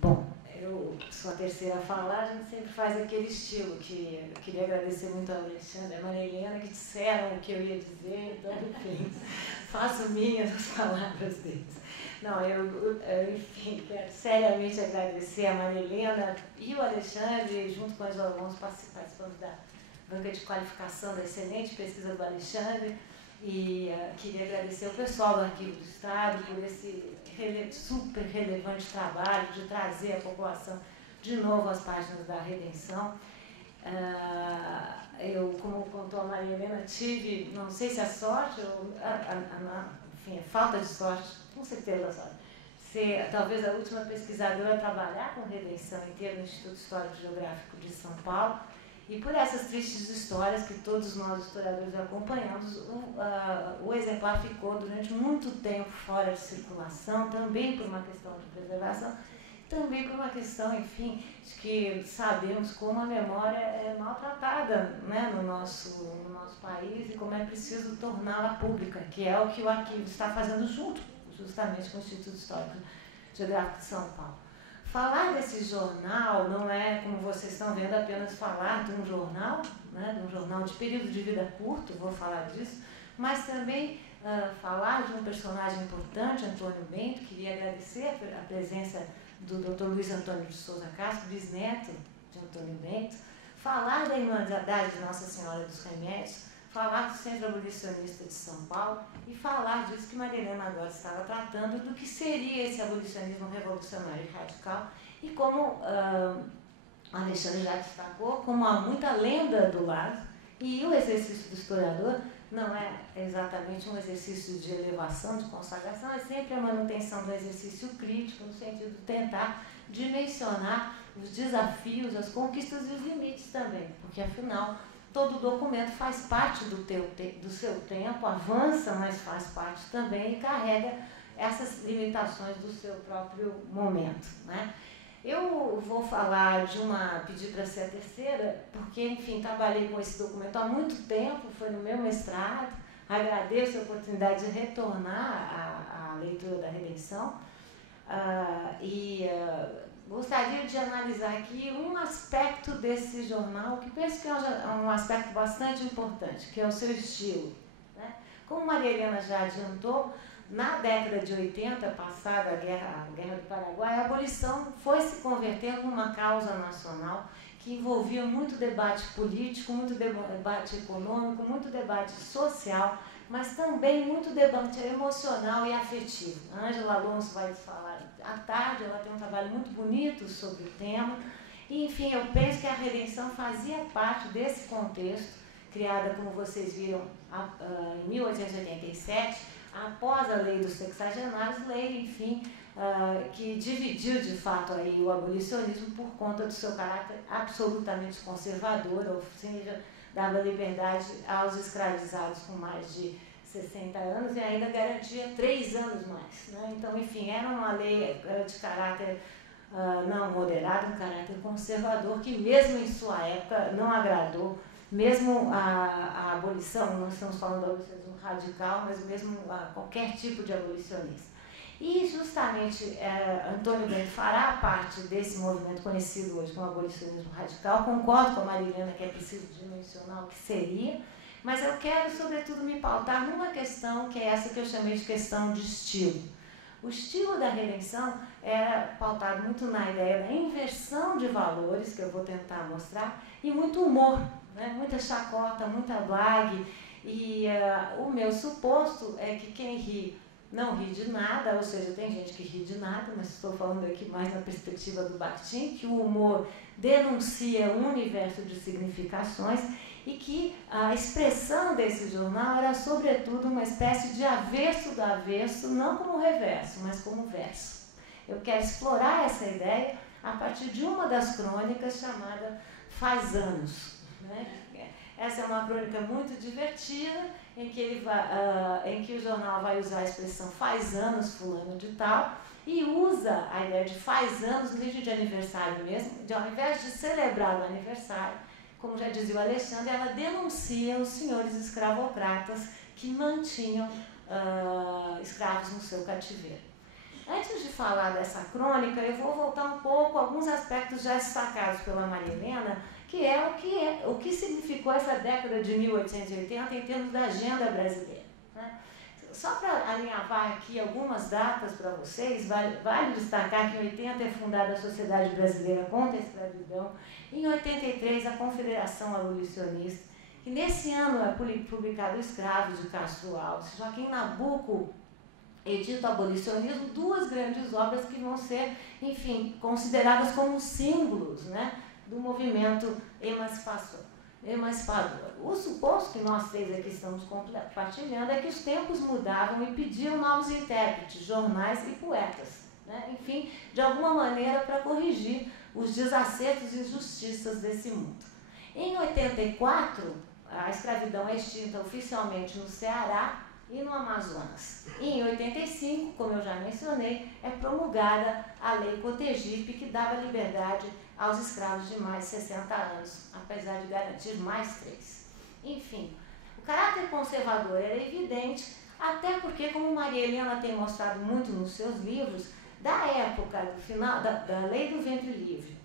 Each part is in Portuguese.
Bom, eu sou a terceira a falar, a gente sempre faz aquele estilo, que eu queria agradecer muito ao Alexandre e à Maria Helena, que disseram o que eu ia dizer, então, enfim, faço minhas as palavras deles. Não, enfim, quero seriamente agradecer a Maria Helena e o Alexandre, junto com os alunos participando da banca de qualificação da excelente pesquisa do Alexandre, e queria agradecer ao pessoal do Arquivo do Estado por esse super relevante trabalho de trazer a população de novo às páginas da redenção. Eu, como contou a Maria Helena, tive, não sei se a sorte, ou enfim, a falta de sorte, com certeza a sorte, ser talvez a última pesquisadora a trabalhar com redenção inteira no Instituto Histórico e Geográfico de São Paulo. E por essas tristes histórias que todos nós historiadores acompanhamos, o exemplar ficou durante muito tempo fora de circulação, também por uma questão de preservação, também por uma questão, enfim, de que sabemos como a memória é maltratada, né, no nosso país e como é preciso torná-la pública, que é o que o arquivo está fazendo junto, justamente com o Instituto Histórico Geográfico de São Paulo. Falar desse jornal não é, como vocês estão vendo, apenas falar de um jornal, né, de um jornal de período de vida curto, vou falar disso, mas também falar de um personagem importante, Antônio Bento. Queria agradecer a presença do Dr. Luiz Antônio de Souza Castro, bisneto de Antônio Bento, falar da Irmandade de Nossa Senhora dos Remédios, falar do Centro Abolicionista de São Paulo e falar disso que Maria Helena agora estava tratando, do que seria esse abolicionismo revolucionário e radical, e como Alexandre já destacou, como há muita lenda do lado, e o exercício do historiador não é exatamente um exercício de elevação, de consagração, é sempre a manutenção do exercício crítico, no sentido de tentar dimensionar os desafios, as conquistas e os limites também, porque afinal todo documento faz parte do seu tempo, avança, mas faz parte também e carrega essas limitações do seu próprio momento, né? Eu vou falar pedir para ser a terceira, porque, enfim, trabalhei com esse documento há muito tempo, foi no meu mestrado, agradeço a oportunidade de retornar à leitura da Redenção, gostaria de analisar aqui um aspecto desse jornal, que penso que é um aspecto bastante importante, que é o seu estilo, né? Como Maria Helena já adiantou, na década de 80, passada a Guerra do Paraguai, a abolição foi se convertendo numa causa nacional que envolvia muito debate político, muito debate econômico, muito debate social, mas também muito debate emocional e afetivo. A Ângela Alonso vai falar à tarde, ela tem um trabalho muito bonito sobre o tema. E, enfim, eu penso que a redenção fazia parte desse contexto, criada, como vocês viram, em 1887, após a lei dos sexagenários, lei, enfim, que dividiu de fato aí o abolicionismo por conta do seu caráter absolutamente conservador, ou seja, dava liberdade aos escravizados com mais de 60 anos e ainda garantia 3 anos mais, né? Então, enfim, era uma lei de caráter não moderado, um caráter conservador, que mesmo em sua época não agradou, mesmo a abolição, não estamos falando do abolicionismo radical, mas mesmo qualquer tipo de abolicionista. E justamente Antônio Bento fará parte desse movimento conhecido hoje como abolicionismo radical. Concordo com a Maria Helena que é preciso dimensionar o que seria, mas eu quero, sobretudo, me pautar numa questão que é essa que eu chamei de questão de estilo. O estilo da redenção era pautado muito na ideia da inversão de valores, que eu vou tentar mostrar, e muito humor, né? Muita chacota, muita blague. E o meu suposto é que quem ri não ri de nada, ou seja, tem gente que ri de nada, mas estou falando aqui mais na perspectiva do Bakhtin, que o humor denuncia um universo de significações e que a expressão desse jornal era, sobretudo, uma espécie de avesso do avesso, não como reverso, mas como verso. Eu quero explorar essa ideia a partir de uma das crônicas chamada Faz Anos, né? Essa é uma crônica muito divertida, em que o jornal vai usar a expressão faz anos fulano de tal, e usa a ideia de faz anos no sentido de aniversário mesmo, ao invés de celebrar o aniversário, como já dizia o Alexandre, ela denuncia os senhores escravocratas que mantinham escravos no seu cativeiro. Antes de falar dessa crônica, eu vou voltar um pouco a alguns aspectos já destacados pela Maria Helena, que é o que significou essa década de 1880 em termos da agenda brasileira, né? Só para alinhavar aqui algumas datas para vocês, vale destacar que em 80 é fundada a Sociedade Brasileira contra a Escravidão, em 83 a Confederação Abolicionista, e nesse ano é publicado O Escravo de Castro Alves, Joaquim Nabuco edita o Abolicionismo, duas grandes obras que vão ser, enfim, consideradas como símbolos, né, do movimento emancipador. O suposto que nós três aqui estamos compartilhando é que os tempos mudavam e pediam novos intérpretes, jornais e poetas, né, enfim, de alguma maneira para corrigir os desacertos e injustiças desse mundo. Em 84, a escravidão é extinta oficialmente no Ceará e no Amazonas. E em 85, como eu já mencionei, é promulgada a Lei Cotegipe, que dava liberdade aos escravos de mais de 60 anos, apesar de garantir mais 3. Enfim, o caráter conservador era evidente, até porque, como Maria Helena tem mostrado muito nos seus livros, da época, do final da Lei do Ventre Livre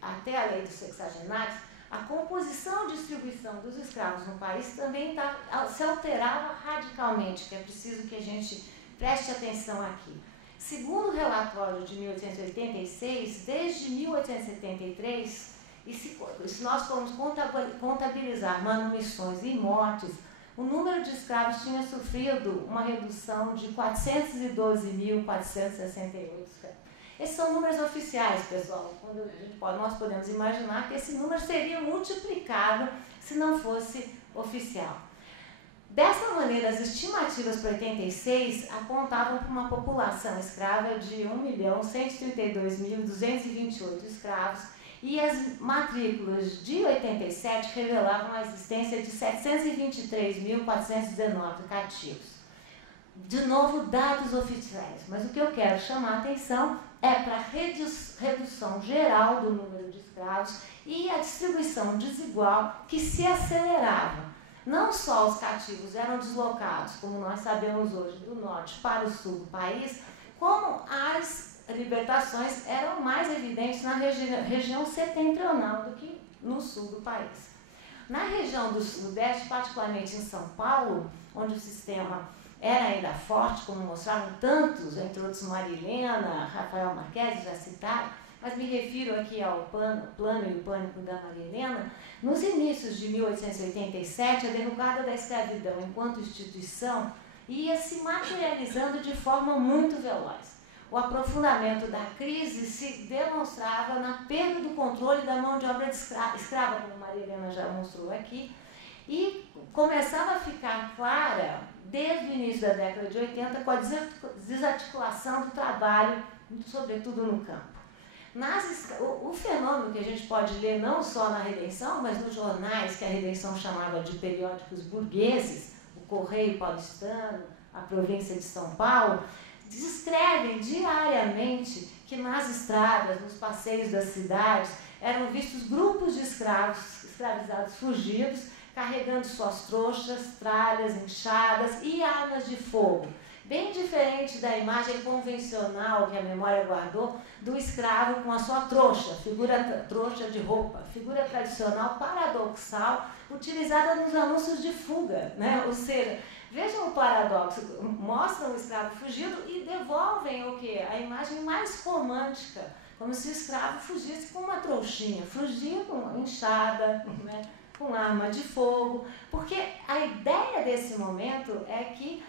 até a Lei dos Sexagenários, a composição e distribuição dos escravos no país também se alterava radicalmente, que é preciso que a gente preste atenção aqui. Segundo o relatório de 1886, desde 1873, e se nós formos contabilizar manumissões e mortes, o número de escravos tinha sofrido uma redução de 412.468 escravos. Esses são números oficiais, pessoal. Nós podemos imaginar que esse número seria multiplicado se não fosse oficial. Dessa maneira, as estimativas para 86 apontavam para uma população escrava de 1.132.228 escravos, e as matrículas de 87 revelavam a existência de 723.419 cativos. De novo, dados oficiais, mas o que eu quero chamar a atenção é para a redução geral do número de escravos e a distribuição desigual que se acelerava. Não só os cativos eram deslocados, como nós sabemos hoje, do norte para o sul do país, como as libertações eram mais evidentes na região setentrional do que no sul do país. Na região do sudeste, particularmente em São Paulo, onde o sistema era ainda forte, como mostraram tantos, entre outros Maria Helena, Rafael Marques, já citaram, mas me refiro aqui ao plano e o pânico da Maria Helena. Nos inícios de 1887, a derrubada da escravidão enquanto instituição ia se materializando de forma muito veloz. O aprofundamento da crise se demonstrava na perda do controle da mão de obra escrava, como Maria Helena já mostrou aqui, e começava a ficar clara, desde o início da década de 80, com a desarticulação do trabalho, sobretudo no campo. O fenômeno que a gente pode ler não só na Redenção, mas nos jornais que a Redenção chamava de periódicos burgueses, o Correio Paulistano, a Província de São Paulo, descrevem diariamente que nas estradas, nos passeios das cidades, eram vistos grupos de escravizados fugidos, carregando suas trouxas, tralhas, enxadas e armas de fogo. Bem diferente da imagem convencional que a memória guardou do escravo com a sua trouxa, trouxa de roupa, figura tradicional paradoxal utilizada nos anúncios de fuga, né? Ou seja, vejam o paradoxo, mostram o escravo fugido e devolvem o quê? A imagem mais romântica, como se o escravo fugisse com uma trouxinha, fugia com enxada, né? Com arma de fogo, porque a ideia desse momento é que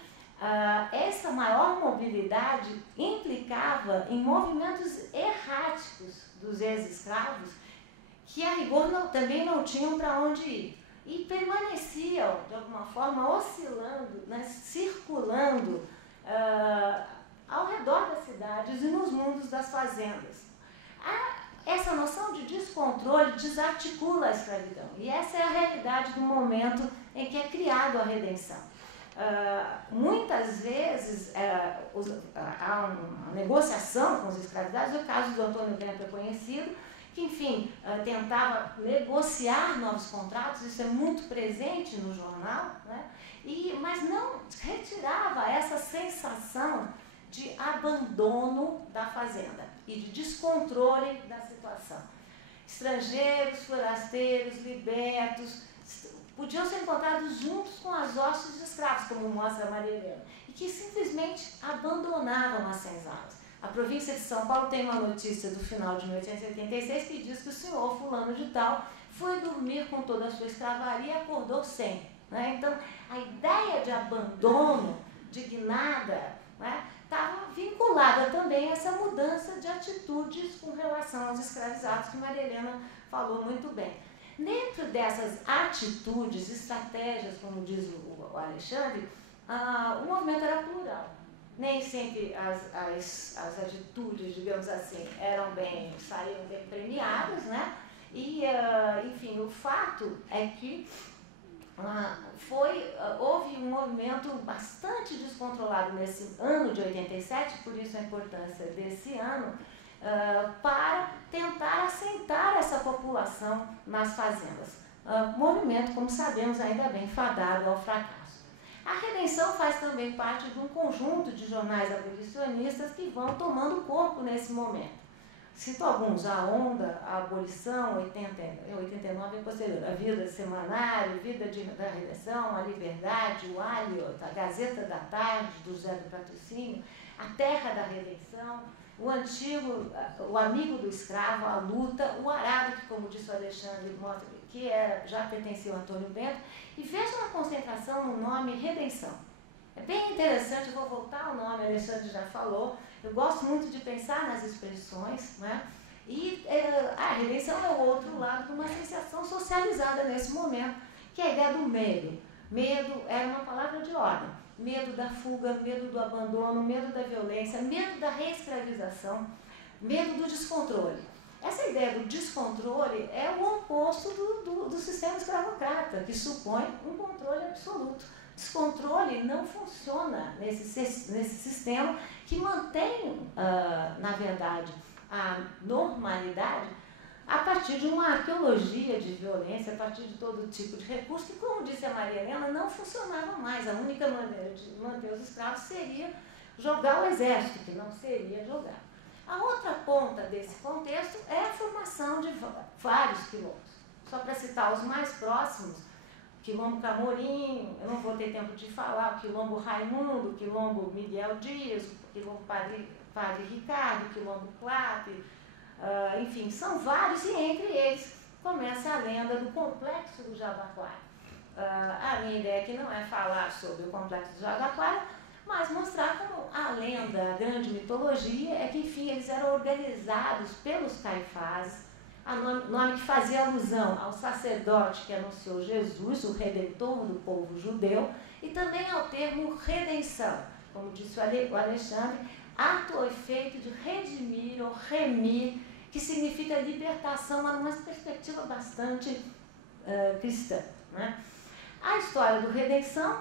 essa maior mobilidade implicava em movimentos erráticos dos ex-escravos que, a rigor, também não tinham para onde ir. E permaneciam, de alguma forma, oscilando, né, circulando ao redor das cidades e nos mundos das fazendas. Essa noção de descontrole desarticula a escravidão. E essa é a realidade do momento em que é criado a redenção. Muitas vezes há uma negociação com os escravizados. O caso do Antônio Bento é conhecido, que, enfim, tentava negociar novos contratos, isso é muito presente no jornal, né? Mas não retirava essa sensação de abandono da fazenda e de descontrole da situação. Estrangeiros, forasteiros, libertos, podiam ser encontrados juntos com as hostes de escravos, como mostra a Maria Helena, e que simplesmente abandonavam as senzalas. A província de São Paulo tem uma notícia do final de 1886 que diz que o senhor fulano de tal foi dormir com toda a sua escravaria e acordou sem. Né? Então, a ideia de abandono, de guinada, né, estava vinculada também a essa mudança de atitudes com relação aos escravizados, que Maria Helena falou muito bem. Dentro dessas atitudes, estratégias, como diz o Alexandre, o movimento era plural. Nem sempre as atitudes, digamos assim, saíam bem premiadas, né? E, enfim, o fato é que houve um movimento bastante descontrolado nesse ano de 87, por isso a importância desse ano, para tentar assentar essa população nas fazendas. Movimento, como sabemos, ainda bem fadado ao fracasso. A Redenção faz também parte de um conjunto de jornais abolicionistas que vão tomando corpo nesse momento. Cito alguns: a Onda, a Abolição, 89 e posterior, a Vida Semanário, Vida da Redenção, a Liberdade, o Aliot, a Gazeta da Tarde, do José do Patrocínio, a Terra da Redenção, o Amigo do Escravo, a Luta, o Arado, que, como disse o Alexandre, que já pertencia ao Antônio Bento, e vejam a concentração no nome Redenção. É bem interessante, eu vou voltar ao nome, o Alexandre já falou, eu gosto muito de pensar nas expressões, né? E a redenção é o outro lado de uma sensação socializada nesse momento, que é a ideia do medo. Medo era uma palavra de ordem. Medo da fuga, medo do abandono, medo da violência, medo da reescravização, medo do descontrole. Essa ideia do descontrole é o oposto do sistema escravocrata, que supõe um controle absoluto. Descontrole não funciona nesse sistema que mantém, na verdade, a normalidade a partir de uma arqueologia de violência, a partir de todo tipo de recurso, que, como disse a Maria Helena, não funcionava mais. A única maneira de manter os escravos seria jogar o exército, que não seria jogar. A outra ponta desse contexto é a formação de vários quilombos. Só para citar os mais próximos: Quilombo Camorim, eu não vou ter tempo de falar, o Quilombo Raimundo, o Quilombo Miguel Dias, o Quilombo Padre Ricardo, o Quilombo Clape, enfim, são vários, e entre eles começa a lenda do Complexo do Jabaquara. A minha ideia aqui não é falar sobre o Complexo do Jabaquara, mas mostrar como a lenda, a grande mitologia, é que, enfim, eles eram organizados pelos Caifás, nome que fazia alusão ao sacerdote que anunciou Jesus, o Redentor do povo judeu, e também ao termo redenção, como disse o Alexandre, ato ou efeito de redimir ou remir, que significa libertação, mas numa perspectiva bastante cristã. Né? A história do Redenção,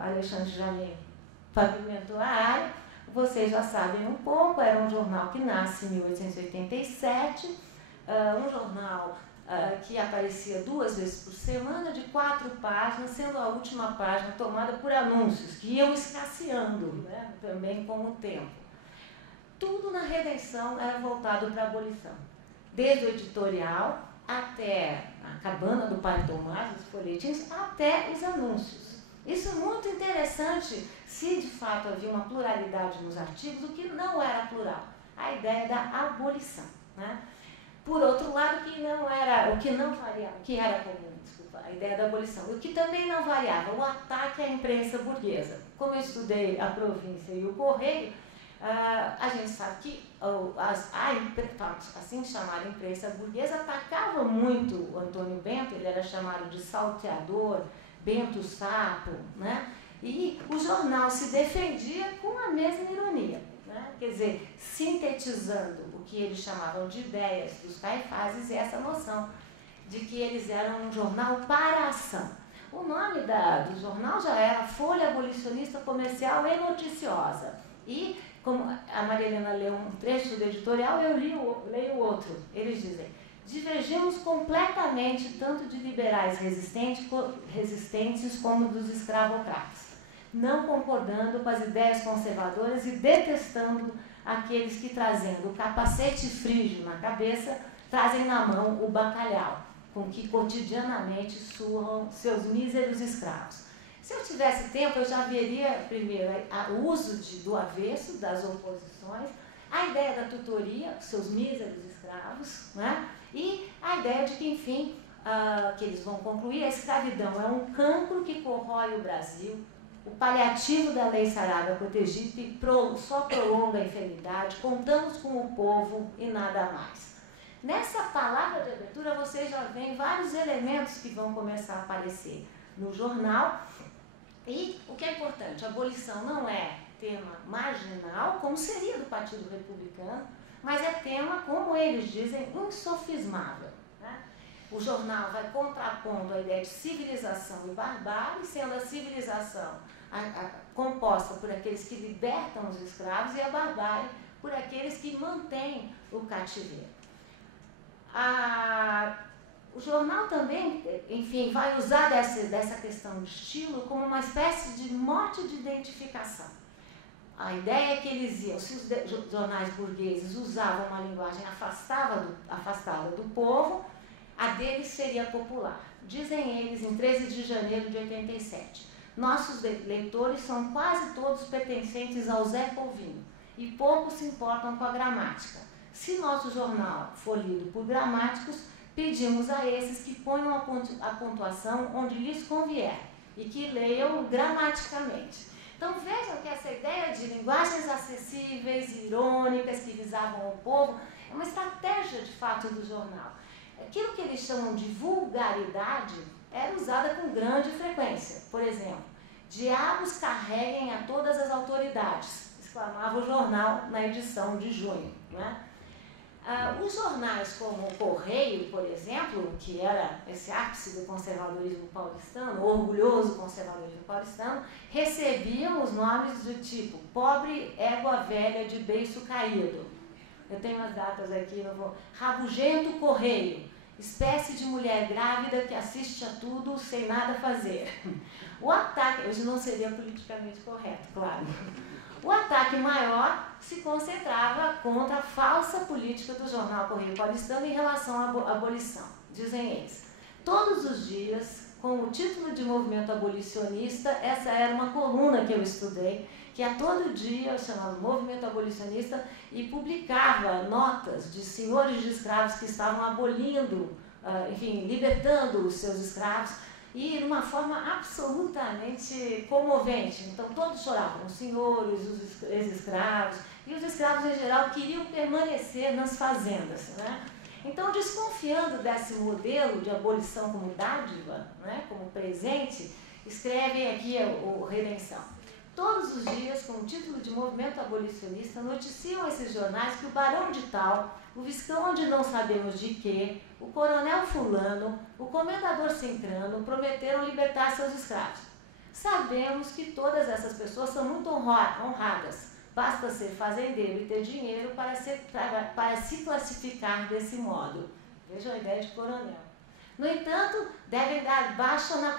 Alexandre já me pavimentou a área, vocês já sabem um pouco, era um jornal que nasce em 1887, um jornal que aparecia 2 vezes por semana, de 4 páginas, sendo a última página tomada por anúncios, que iam escasseando, né, também com o tempo. Tudo na Redenção era voltado para a abolição, desde o editorial até a cabana do Pai Tomás, os folhetins, até os anúncios. Isso é muito interessante, se de fato havia uma pluralidade nos artigos, o que não era plural, a ideia da abolição. Né? Por outro lado, o que não variava, o que era comum, desculpa, a ideia da abolição, o que também não variava, o ataque à imprensa burguesa. Como eu estudei a província e o Correio, a gente sabe que assim chamada imprensa burguesa atacava muito o Antônio Bento, ele era chamado de salteador, Bento Sapo, né? E o jornal se defendia com a mesma ironia, né? Quer dizer, sintetizando o que eles chamavam de ideias dos Caifás, e essa noção de que eles eram um jornal para a ação. O nome do jornal já era Folha Abolicionista Comercial e Noticiosa. E, como a Maria Helena leu um trecho do editorial, eu leio outro. Eles dizem: divergimos completamente tanto de liberais resistentes como dos escravocratas. não concordando com as ideias conservadoras e detestando aqueles que, trazendo o capacete frígio na cabeça, trazem na mão o bacalhau, com que cotidianamente surram seus míseros escravos. Se eu tivesse tempo, eu já veria primeiro o uso do avesso, das oposições, a ideia da tutoria, seus míseros escravos, né? E a ideia de que, enfim, que eles vão concluir, a escravidão é um cancro que corrói o Brasil, o paliativo da lei Saraiva protegida só prolonga a enfermidade, contamos com o povo e nada mais. Nessa palavra de abertura, vocês já veem vários elementos que vão começar a aparecer no jornal. E o que é importante, a abolição não é tema marginal, como seria do Partido Republicano, mas é tema, como eles dizem, insofismável. Né? O jornal vai contrapondo a ideia de civilização e barbárie, sendo a civilização composta por aqueles que libertam os escravos e a barbárie por aqueles que mantêm o cativeiro. O jornal também, enfim, vai usar dessa questão do estilo como uma espécie de mote de identificação. A ideia é que eles iam, se os jornais burgueses usavam uma linguagem afastada do povo, a deles seria popular. Dizem eles em 13 de janeiro de 87. Nossos leitores são quase todos pertencentes ao Zé Povinho e poucos se importam com a gramática. Se nosso jornal for lido por gramáticos, pedimos a esses que ponham a pontuação onde lhes convier e que leiam gramaticamente. Então vejam que essa ideia de linguagens acessíveis, irônicas, que visavam o povo, é uma estratégia de fato do jornal. Aquilo que eles chamam de vulgaridade era usada com grande frequência. Por exemplo, diabos carreguem a todas as autoridades, exclamava o jornal na edição de junho. Né? Os jornais como o Correio, por exemplo, que era esse ápice do conservadorismo paulistano, o orgulhoso conservadorismo paulistano, recebiam os nomes do tipo pobre égua velha de beiço caído. Eu tenho as datas aqui, não vou. Rabugento Correio, espécie de mulher grávida que assiste a tudo sem nada fazer. O ataque, hoje não seria politicamente correto, claro. O ataque maior se concentrava contra a falsa política do jornal Correio Paulistano em relação à abolição, dizem eles. Todos os dias, com o título de movimento abolicionista, essa era uma coluna que eu estudei, que a todo dia eu chamava movimento abolicionista e publicava notas de senhores de escravos que estavam abolindo, enfim, libertando os seus escravos, e de uma forma absolutamente comovente. Então todos choravam, os senhores, os ex-escravos, e os escravos em geral queriam permanecer nas fazendas. Né? Então, desconfiando desse modelo de abolição como dádiva, né, como presente, escrevem aqui o Redenção. Todos os dias, com o título de movimento abolicionista, noticiam esses jornais que o barão de tal, o visconde não sabemos de quê, o coronel fulano, o comendador Sincrano prometeram libertar seus escravos. Sabemos que todas essas pessoas são muito honradas. Basta ser fazendeiro e ter dinheiro para se classificar desse modo. Vejam a ideia de coronel. No entanto, devem dar baixa na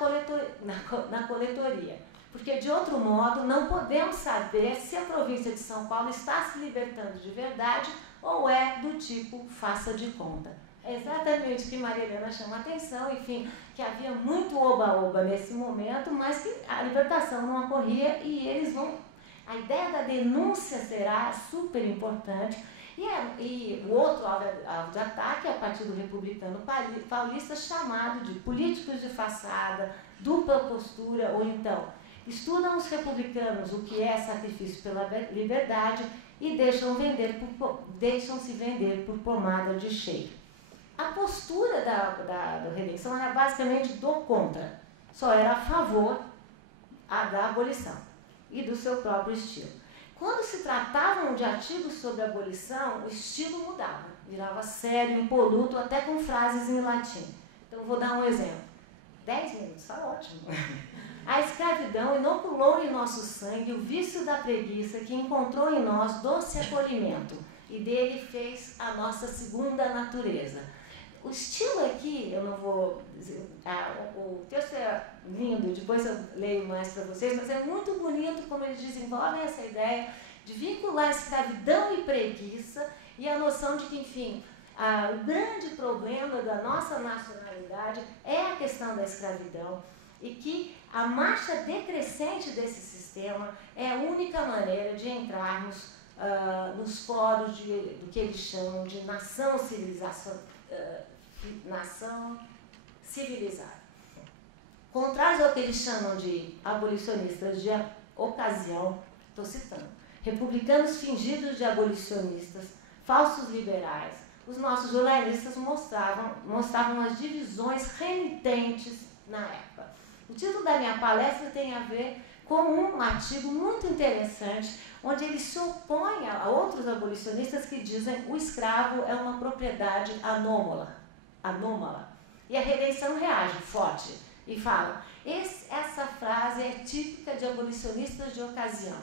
coletoria, porque de outro modo não podemos saber se a província de São Paulo está se libertando de verdade ou é do tipo faça de conta. É exatamente o que Maria Helena chama a atenção, enfim, que havia muito oba-oba nesse momento, mas que a libertação não ocorria e eles vão... A ideia da denúncia será super importante. E o outro alvo de ataque é o Partido Republicano Paulista, chamado de políticos de façada, dupla postura, ou então estudam os republicanos o que é sacrifício pela liberdade e deixam-se vender por pomada de cheiro. A postura da Redenção era basicamente do contra, só era a favor da abolição e do seu próprio estilo. Quando se tratavam de artigos sobre a abolição, o estilo mudava, virava sério, impoluto, até com frases em latim. Então, vou dar um exemplo. 10 minutos, está ótimo. A escravidão inoculou em nosso sangue o vício da preguiça que encontrou em nós doce acolhimento e dele fez a nossa segunda natureza. o estilo aqui, eu não vou dizer, o texto é lindo, depois eu leio mais para vocês, mas é muito bonito como eles desenvolvem essa ideia de vincular escravidão e preguiça e a noção de que, enfim, o grande problema da nossa nacionalidade é a questão da escravidão e que a marcha decrescente desse sistema é a única maneira de entrarmos nos fóruns do que eles chamam de nação civilizada. Contrários ao que eles chamam de abolicionistas de ocasião, estou citando, republicanos fingidos de abolicionistas, falsos liberais, os nossos jornalistas mostravam as divisões remitentes na época. O título da minha palestra tem a ver com um artigo muito interessante, onde ele se opõe a outros abolicionistas que dizem que o escravo é uma propriedade anômala. E a redenção reage forte e fala, essa frase é típica de abolicionistas de ocasião.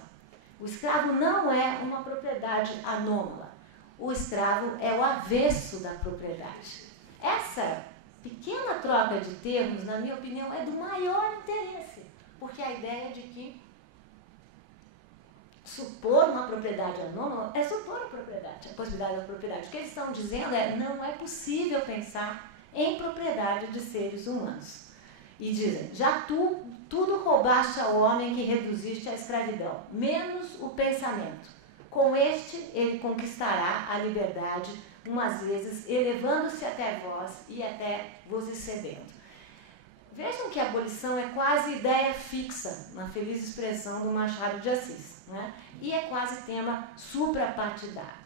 O escravo não é uma propriedade anômala. O escravo é o avesso da propriedade. Essa pequena troca de termos, na minha opinião, é do maior interesse, porque a ideia de que supor uma propriedade anômala é supor a possibilidade da propriedade. O que eles estão dizendo é não é possível pensar em propriedade de seres humanos. E dizem, já tudo roubaste ao homem que reduziste à escravidão, menos o pensamento. Com este ele conquistará a liberdade, umas vezes elevando-se até vós e até vos excedendo. Vejam que a abolição é quase ideia fixa, na feliz expressão do Machado de Assis, né? E é quase tema suprapartidário.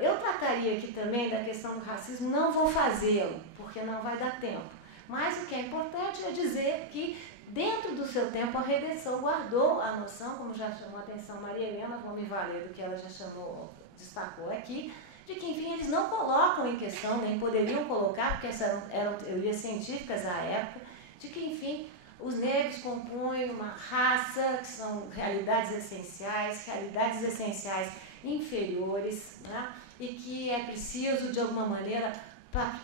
Eu trataria aqui também da questão do racismo, não vou fazê-lo, porque não vai dar tempo. Mas o que é importante é dizer que, dentro do seu tempo, a redenção guardou a noção, como já chamou a atenção Maria Helena, vou me valer do que ela já chamou, destacou aqui, de que, enfim, eles não colocam em questão, nem poderiam colocar, porque essas eram teorias científicas à época, de que, enfim, os negros compõem uma raça, que são realidades essenciais inferiores, né? E que é preciso, de alguma maneira,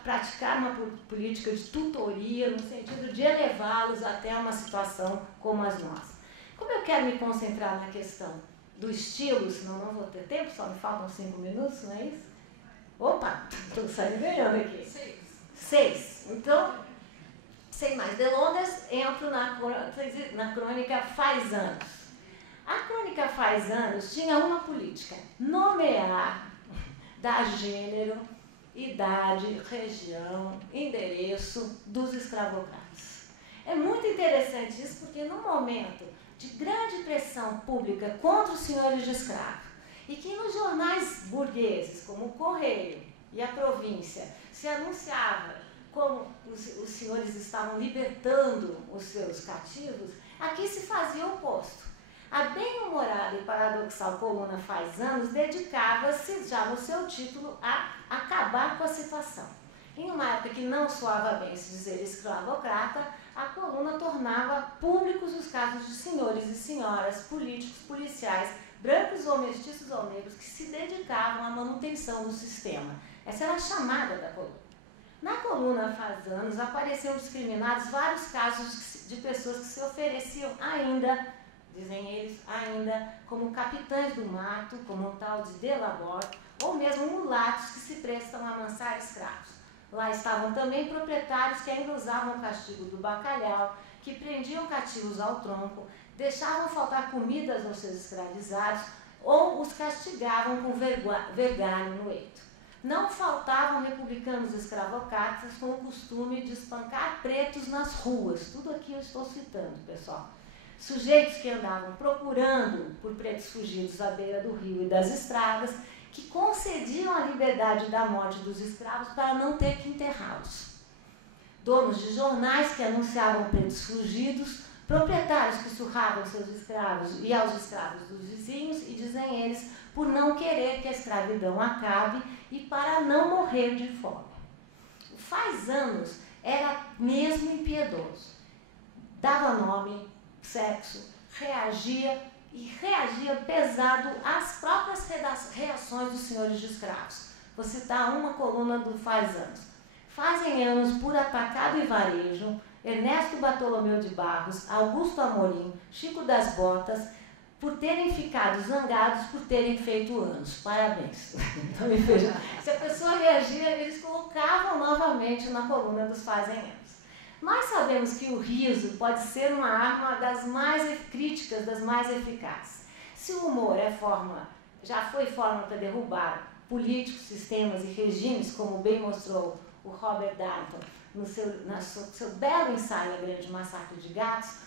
praticar uma política de tutoria, no sentido de elevá-los até uma situação como as nossas. Como eu quero me concentrar na questão do estilo, senão não vou ter tempo, só me faltam 5 minutos, não é isso? Opa, estou saindo ganhando aqui. 6. Então, sem mais delongas, entro na crônica Faz Anos. A crônica Faz Anos tinha uma política, nomear, dar gênero, idade, região, endereço dos escravocratas. É muito interessante isso porque no momento de grande pressão pública contra os senhores de escravo e que nos jornais burgueses, como o Correio e a Província, se anunciava como os senhores estavam libertando os seus cativos, aqui se fazia o oposto. A bem-humorada e paradoxal coluna Faz Anos dedicava-se, já no seu título, a acabar com a situação. Em uma época que não soava bem se dizer escravocrata, a coluna tornava públicos os casos de senhores e senhoras, políticos, policiais, brancos ou mestiços ou negros, que se dedicavam à manutenção do sistema. Essa era a chamada da coluna. Na coluna Faz Anos apareciam discriminados vários casos de pessoas que se ofereciam ainda, dizem eles, ainda como capitães do mato, como um tal de Delabor, ou mesmo mulatos que se prestam a amansar escravos. Lá estavam também proprietários que ainda usavam o castigo do bacalhau, que prendiam cativos ao tronco, deixavam faltar comidas aos seus escravizados ou os castigavam com vergalho no eito. Não faltavam republicanos escravocratas com o costume de espancar pretos nas ruas. Tudo aqui eu estou citando, pessoal. Sujeitos que andavam procurando por pretos fugidos à beira do rio e das estradas, que concediam a liberdade da morte dos escravos para não ter que enterrá-los. Donos de jornais que anunciavam pretos fugidos, proprietários que surravam seus escravos e aos escravos dos vizinhos, e dizem eles, por não querer que a escravidão acabe e para não morrer de fome. O Faz Anos era mesmo impiedoso. Dava nome, sexo, reagia pesado às próprias reações dos senhores de escravos. Vou citar uma coluna do Faz Anos. fazem anos por atacado e varejo, Ernesto Bartolomeu de Barros, Augusto Amorim, Chico das Botas, por terem ficado zangados por terem feito anos. Parabéns. Então, veja, se a pessoa reagia, eles colocavam novamente na coluna dos fazem anos. Nós sabemos que o riso pode ser uma arma das mais críticas, das mais eficazes. Se o humor já foi forma para derrubar políticos, sistemas e regimes, como bem mostrou o Robert Darnton no seu belo ensaio A Grande Massacre de Gatos,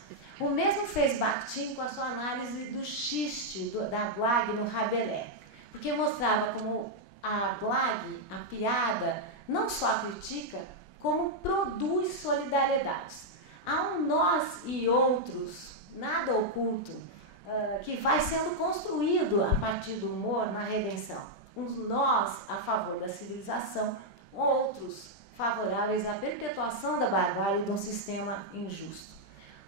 o mesmo fez Bakhtin com a sua análise do xiste, da blague no Rabelais, porque mostrava como a blague, a piada, não só critica, como produz solidariedades. Há um nós e outros, nada oculto, que vai sendo construído a partir do humor na redenção. Uns nós a favor da civilização, outros favoráveis à perpetuação da barbárie de um sistema injusto.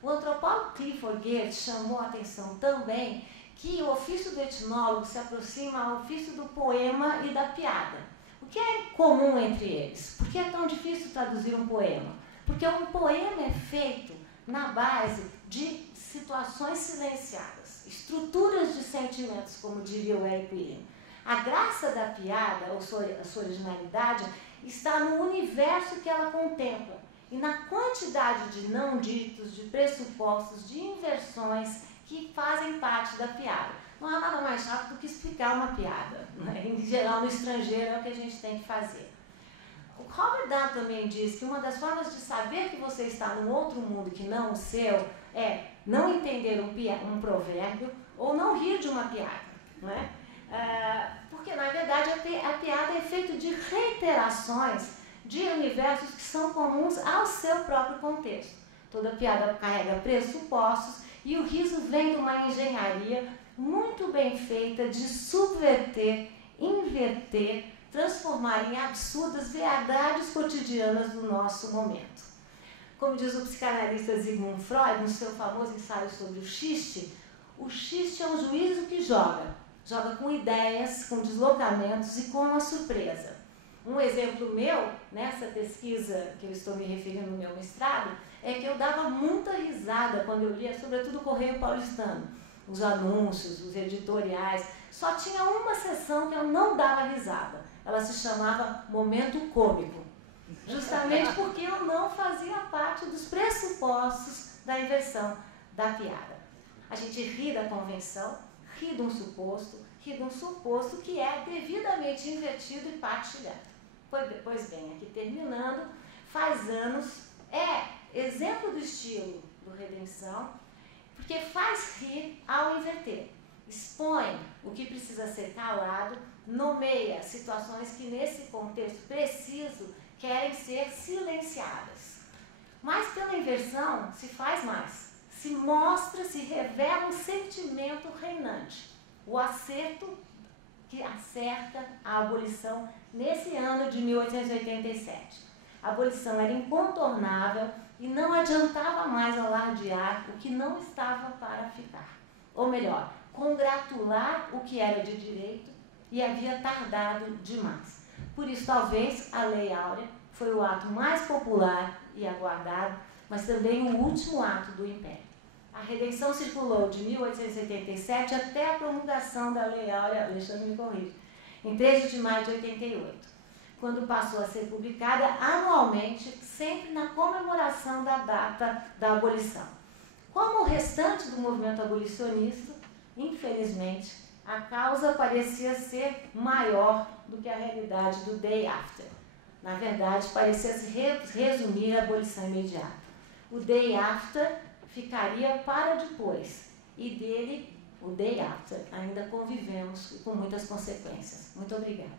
O antropólogo Clifford Geertz chamou a atenção também que o ofício do etnólogo se aproxima ao ofício do poema e da piada. O que é comum entre eles? Por que é tão difícil traduzir um poema? Porque um poema é feito na base de situações silenciadas, estruturas de sentimentos, como diria o Eric William. A graça da piada, ou a sua originalidade, está no universo que ela contempla e na quantidade de não ditos, de pressupostos, de inversões que fazem parte da piada. Não há nada mais chato do que explicar uma piada, né? Em geral, no estrangeiro é o que a gente tem que fazer. O Robert Darnton também diz que uma das formas de saber que você está num outro mundo que não o seu é não entender um provérbio ou não rir de uma piada, né? Porque, na verdade, a piada é feita de reiterações de universos que são comuns ao seu próprio contexto. Toda piada carrega pressupostos e o riso vem de uma engenharia muito bem feita de subverter, inverter, transformar em absurdas verdades cotidianas do nosso momento. Como diz o psicanalista Sigmund Freud, no seu famoso ensaio sobre o xiste é um juízo que joga com ideias, com deslocamentos e com uma surpresa. Um exemplo meu, nessa pesquisa que eu estou me referindo no meu mestrado, é que eu dava muita risada quando eu lia, sobretudo o Correio Paulistano, os anúncios, os editoriais. Só tinha uma seção que eu não dava risada. Ela se chamava Momento Cômico, justamente porque eu não fazia parte dos pressupostos da inversão da piada. A gente ri da convenção, ri de um suposto que é devidamente invertido e partilhado. Pois bem, aqui terminando, faz anos, é exemplo do estilo do Redenção, porque faz rir ao inverter. Expõe o que precisa ser calado, nomeia situações que nesse contexto preciso querem ser silenciadas. Mas pela inversão se faz mais. Se mostra, se revela um sentimento reinante. O acerto que acerta a abolição nesse ano de 1887. A abolição era incontornável e não adiantava mais alardear o que não estava para ficar. Ou melhor, congratular o que era de direito e havia tardado demais. Por isso, talvez, a Lei Áurea foi o ato mais popular e aguardado, mas também o último ato do Império. A redenção circulou de 1887 até a promulgação da Lei Áurea, Alexandre me corrige, em 13 de maio de 88, quando passou a ser publicada anualmente, sempre na comemoração da data da abolição. Como o restante do movimento abolicionista, infelizmente, a causa parecia ser maior do que a realidade do day after. Na verdade, parecia se resumir à abolição imediata. O day after ficaria para depois, e dele, o day after, ainda convivemos com muitas consequências. Muito obrigada.